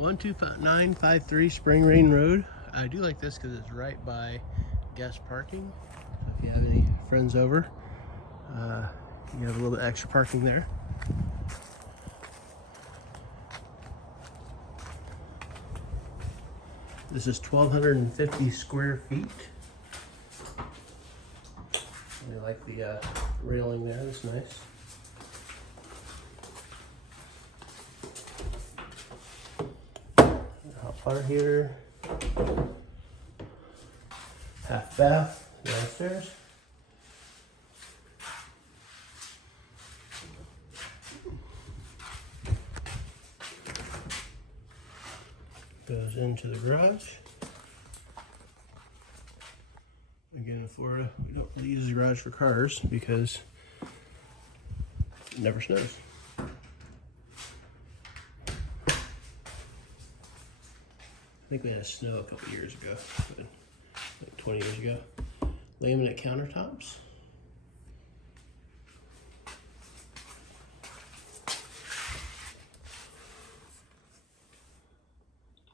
12953 Spring Rain Road. I do like this because it's right by guest parking. So if you have any friends over, you have a little bit extra parking there. This is 1,250 square feet. I like the railing there, that's nice. Hot water heater. Half bath downstairs. Goes into the garage. Again, in Florida, we don't really use the garage for cars because it never snows. I think we had snow a couple years ago, like 20 years ago. Laminate countertops.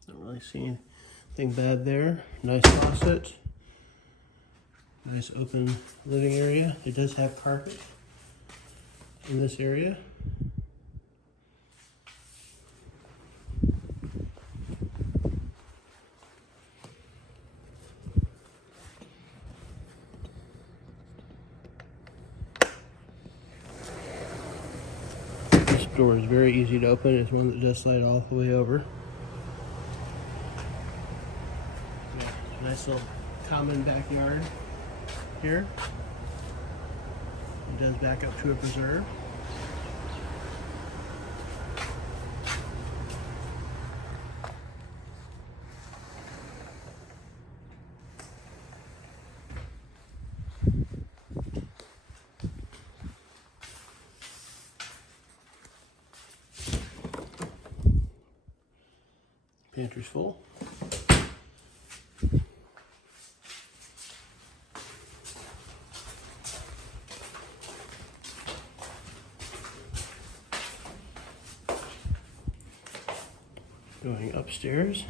Don't really see anything bad there. Nice faucet. Nice open living area. It does have carpet in this area. This door is very easy to open. It's one that does slide all the way over. Yeah, nice little common backyard here. It does back up to a preserve. Pantry's full. Going upstairs.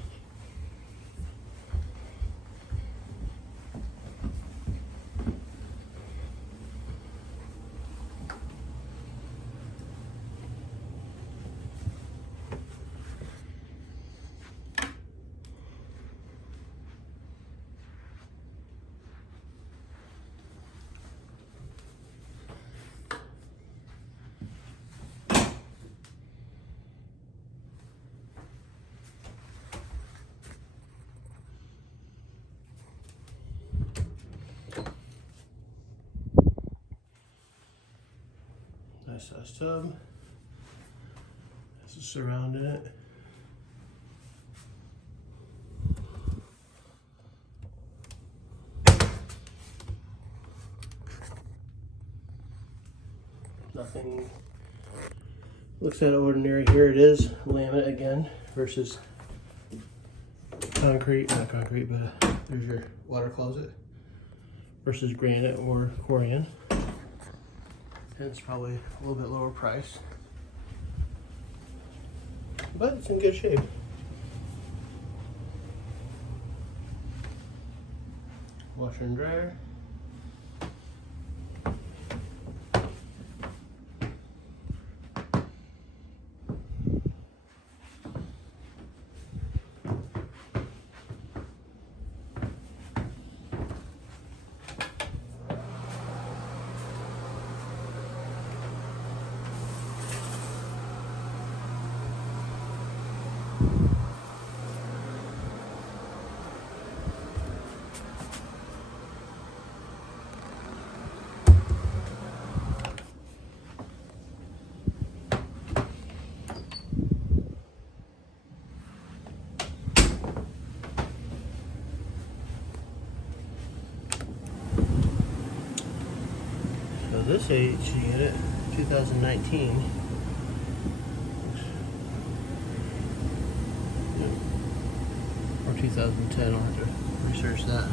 Nice size tub. Has a surround in it. Nothing looks that ordinary here. It is laminate again versus concrete, not concrete, but there's your water closet versus granite or Corian. And it's probably a little bit lower price, but it's in good shape. Washer and dryer. So this age unit, 2019. Or 2010, I'll have to research that.